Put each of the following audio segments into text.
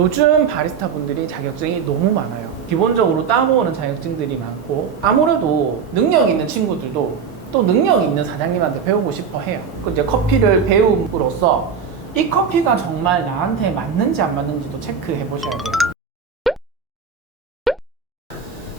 요즘 바리스타 분들이 자격증이 너무 많아요. 기본적으로 따모오는 자격증들이 많고, 아무래도 능력 있는 친구들도 또 능력 있는 사장님한테 배우고 싶어 해요. 이제 커피를 배움으로써 이 커피가 정말 나한테 맞는지 안 맞는지도 체크해 보셔야 돼요.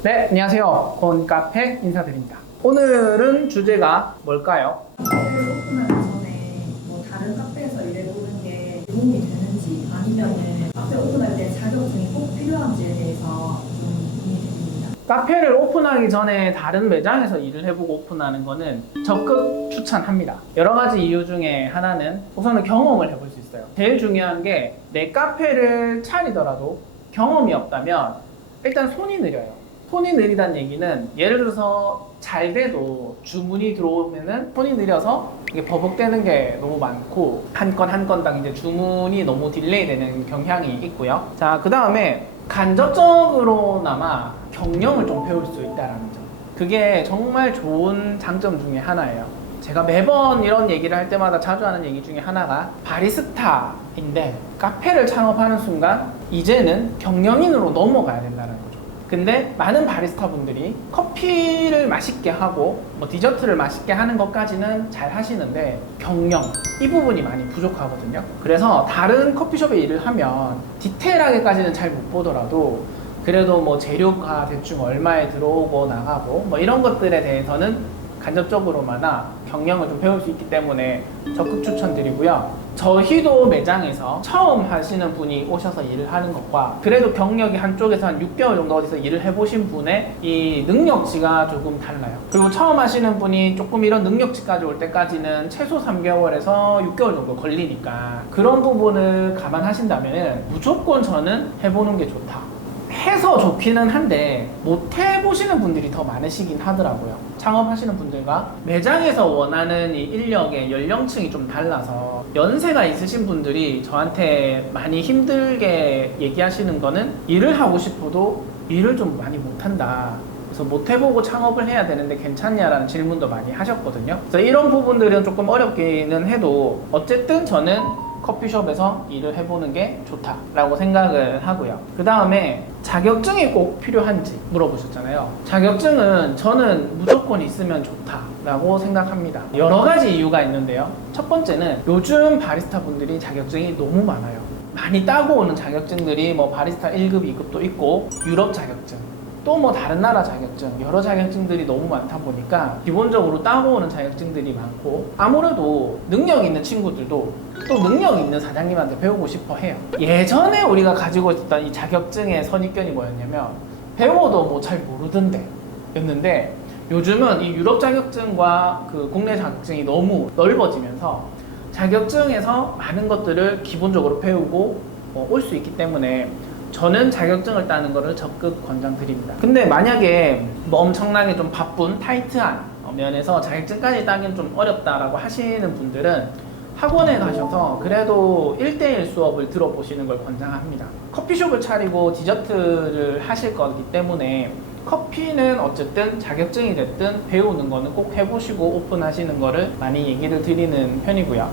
네, 안녕하세요. 곤카페 인사드립니다. 오늘은 주제가 뭘까요? 카페를 오픈하기 전에 뭐 다른 카페에서 일해보는 게 도움이 되는지 아니면은 카페 오픈할 때 자격증이 꼭 필요한지에 대해서 좀 고민됩니다. 카페를 오픈하기 전에 다른 매장에서 일을 해보고 오픈하는 거는 적극 추천합니다. 여러 가지 이유 중에 하나는 우선은 경험을 해볼 수 있어요. 제일 중요한 게 내 카페를 차리더라도 경험이 없다면 일단 손이 느려요. 손이 느리다는 얘기는 예를 들어서 잘 돼도 주문이 들어오면은 손이 느려서 이게 버벅대는 게 너무 많고 한 건 한 건당 이제 주문이 너무 딜레이 되는 경향이 있고요. 자, 그 다음에 간접적으로나마 경영을 좀 배울 수 있다는 점. 그게 정말 좋은 장점 중에 하나예요. 제가 매번 이런 얘기를 할 때마다 자주 하는 얘기 중에 하나가 바리스타인데 카페를 창업하는 순간 이제는 경영인으로 넘어가야 된다는 거죠. 근데 많은 바리스타 분들이 커피를 맛있게 하고 뭐 디저트를 맛있게 하는 것까지는 잘 하시는데 경영 이 부분이 많이 부족하거든요. 그래서 다른 커피숍에 일을 하면 디테일하게까지는 잘 못 보더라도 그래도 뭐 재료가 대충 얼마에 들어오고 나가고 뭐 이런 것들에 대해서는 간접적으로마나 경영을 좀 배울 수 있기 때문에 적극 추천드리고요. 저희도 매장에서 처음 하시는 분이 오셔서 일을 하는 것과 그래도 경력이 한쪽에서 한 6개월 정도 어디서 일을 해보신 분의 이 능력치가 조금 달라요. 그리고 처음 하시는 분이 조금 이런 능력치까지 올 때까지는 최소 3개월에서 6개월 정도 걸리니까 그런 부분을 감안하신다면 무조건 저는 해보는 게 좋다. 해서 좋기는 한데 못 해보시는 분들이 더 많으시긴 하더라고요. 창업하시는 분들과 매장에서 원하는 이 인력의 연령층이 좀 달라서 연세가 있으신 분들이 저한테 많이 힘들게 얘기하시는 거는 일을 하고 싶어도 일을 좀 많이 못한다. 그래서 못 해보고 창업을 해야 되는데 괜찮냐라는 질문도 많이 하셨거든요. 그래서 이런 부분들은 조금 어렵기는 해도 어쨌든 저는 커피숍에서 일을 해보는 게 좋다라고 생각을 하고요. 그 다음에 자격증이 꼭 필요한지 물어보셨잖아요. 자격증은 저는 무조건 있으면 좋다라고 생각합니다. 여러 가지 이유가 있는데요. 첫 번째는 요즘 바리스타 분들이 자격증이 너무 많아요. 많이 따고 오는 자격증들이 뭐 바리스타 1급, 2급도 있고 유럽 자격증 또 뭐 다른 나라 자격증 여러 자격증들이 너무 많다 보니까 기본적으로 따고 오는 자격증들이 많고 아무래도 능력 있는 친구들도 또 능력 있는 사장님한테 배우고 싶어 해요. 예전에 우리가 가지고 있었던 이 자격증의 선입견이 뭐였냐면 배워도 뭐 잘 모르던데 였는데 요즘은 이 유럽 자격증과 그 국내 자격증이 너무 넓어지면서 자격증에서 많은 것들을 기본적으로 배우고 올 수 있기 때문에 저는 자격증을 따는 것을 적극 권장드립니다. 근데 만약에 뭐 엄청나게 좀 바쁜 타이트한 면에서 자격증까지 따기는 좀 어렵다라고 하시는 분들은 학원에 가셔서 그래도 1대1 수업을 들어보시는 걸 권장합니다. 커피숍을 차리고 디저트를 하실 거기 때문에 커피는 어쨌든 자격증이 됐든 배우는 거는 꼭 해보시고 오픈하시는 거를 많이 얘기를 드리는 편이고요.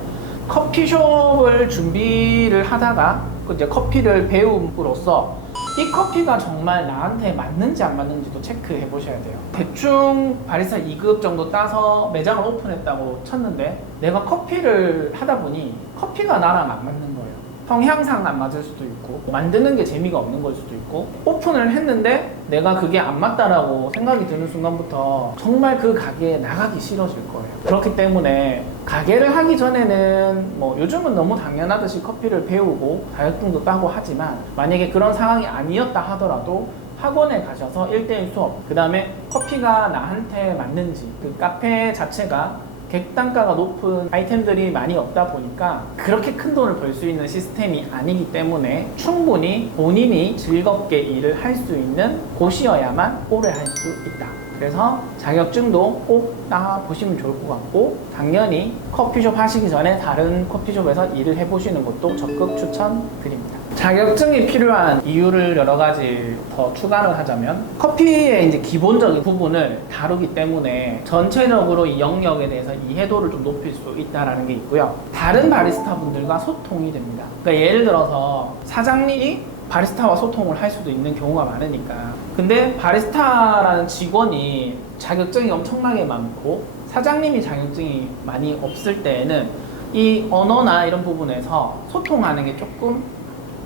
커피숍을 준비를 하다가 이제 커피를 배움으로써 이 커피가 정말 나한테 맞는지 안 맞는지도 체크해 보셔야 돼요. 대충 바리스타 2급 정도 따서 매장을 오픈했다고 쳤는데 내가 커피를 하다 보니 커피가 나랑 안 맞는 거예요. 성향상 안 맞을 수도 있고 만드는 게 재미가 없는 걸 수도 있고 오픈을 했는데 내가 그게 안 맞다라고 생각이 드는 순간부터 정말 그 가게에 나가기 싫어질 거예요. 그렇기 때문에 가게를 하기 전에는 뭐 요즘은 너무 당연하듯이 커피를 배우고 자격증도 따고 하지만 만약에 그런 상황이 아니었다 하더라도 학원에 가셔서 1대1 수업 그 다음에 커피가 나한테 맞는지 그 카페 자체가 객단가가 높은 아이템들이 많이 없다 보니까 그렇게 큰 돈을 벌 수 있는 시스템이 아니기 때문에 충분히 본인이 즐겁게 일을 할 수 있는 곳이어야만 오래 할 수 있다. 그래서 자격증도 꼭 따보시면 좋을 것 같고 당연히 커피숍 하시기 전에 다른 커피숍에서 일을 해보시는 것도 적극 추천드립니다. 자격증이 필요한 이유를 여러 가지 더 추가를 하자면 커피의 이제 기본적인 부분을 다루기 때문에 전체적으로 이 영역에 대해서 이해도를 좀 높일 수 있다는 게 있고요. 다른 바리스타 분들과 소통이 됩니다. 그러니까 예를 들어서 사장님이 바리스타와 소통을 할 수도 있는 경우가 많으니까. 근데 바리스타라는 직원이 자격증이 엄청나게 많고 사장님이 자격증이 많이 없을 때에는 이 언어나 이런 부분에서 소통하는 게 조금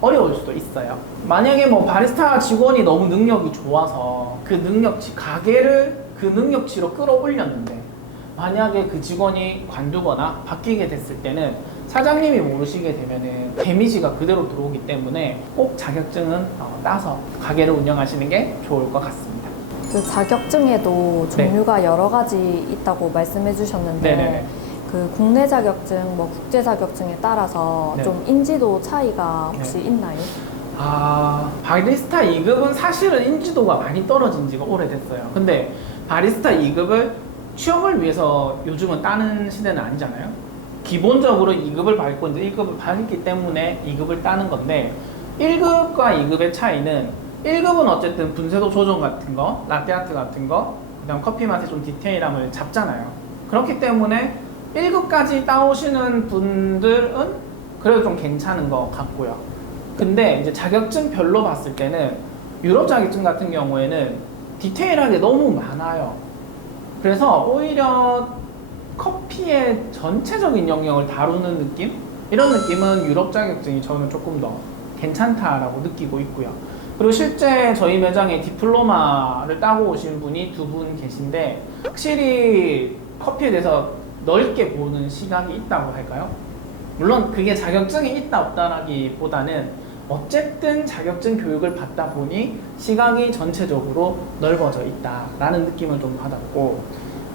어려울 수도 있어요. 만약에 뭐 바리스타 직원이 너무 능력이 좋아서 그 능력치, 가게를 그 능력치로 끌어올렸는데 만약에 그 직원이 관두거나 바뀌게 됐을 때는 사장님이 모르시게 되면은 데미지가 그대로 들어오기 때문에 꼭 자격증은 따서 가게를 운영하시는 게 좋을 것 같습니다. 그 자격증에도 종류가 여러 가지 있다고 말씀해 주셨는데 네네네. 그 국내 자격증, 뭐 국제 자격증에 따라서 네. 좀 인지도 차이가 혹시 있나요? 바리스타 2급은 사실은 인지도가 많이 떨어진 지가 오래됐어요. 근데 바리스타 2급을 취업을 위해서 요즘은 따는 시대는 아니잖아요. 기본적으로 2급을 밟고 이제 1급을 밟기 때문에 2급을 따는 건데 1급과 2급의 차이는 1급은 어쨌든 분쇄도 조정 같은 거, 라떼아트 같은 거, 그다음 커피 맛의 좀 디테일함을 잡잖아요. 그렇기 때문에 1급까지 따오시는 분들은 그래도 좀 괜찮은 것 같고요. 근데 이제 자격증별로 봤을 때는 유럽 자격증 같은 경우에는 디테일하게 너무 많아요. 그래서 오히려 커피의 전체적인 영역을 다루는 느낌? 이런 느낌은 유럽 자격증이 저는 조금 더 괜찮다라고 느끼고 있고요. 그리고 실제 저희 매장에 디플로마를 따고 오신 분이 2분 계신데 확실히 커피에 대해서 넓게 보는 시각이 있다고 할까요? 물론 그게 자격증이 있다 없다라기보다는 어쨌든 자격증 교육을 받다 보니 시각이 전체적으로 넓어져 있다라는 느낌을 좀 받았고,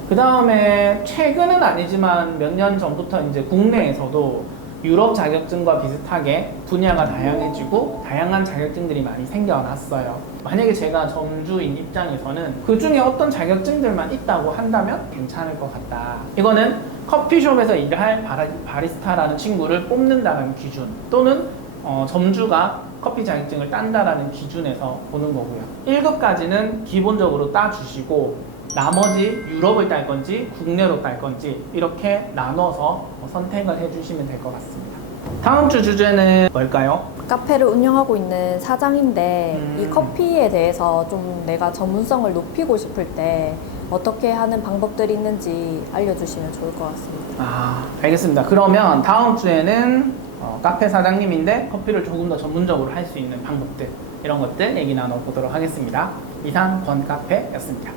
그 다음에 최근은 아니지만 몇 년 전부터 이제 국내에서도 유럽 자격증과 비슷하게 분야가 다양해지고 다양한 자격증들이 많이 생겨났어요. 만약에 제가 점주인 입장에서는 그 중에 어떤 자격증들만 있다고 한다면 괜찮을 것 같다. 이거는 커피숍에서 일할 바리스타라는 친구를 뽑는다는 기준, 또는 점주가 커피 자격증을 딴다라는 기준에서 보는 거고요. 1급까지는 기본적으로 따주시고 나머지 유럽을 딸 건지 국내로 딸 건지 이렇게 나눠서 선택을 해주시면 될 것 같습니다. 다음 주 주제는 뭘까요? 카페를 운영하고 있는 사장인데 이 커피에 대해서 좀 내가 전문성을 높이고 싶을 때 어떻게 하는 방법들이 있는지 알려주시면 좋을 것 같습니다. 알겠습니다. 그러면 다음 주에는 카페 사장님인데 커피를 조금 더 전문적으로 할 수 있는 방법들, 이런 것들 얘기 나눠보도록 하겠습니다. 이상 권카페였습니다.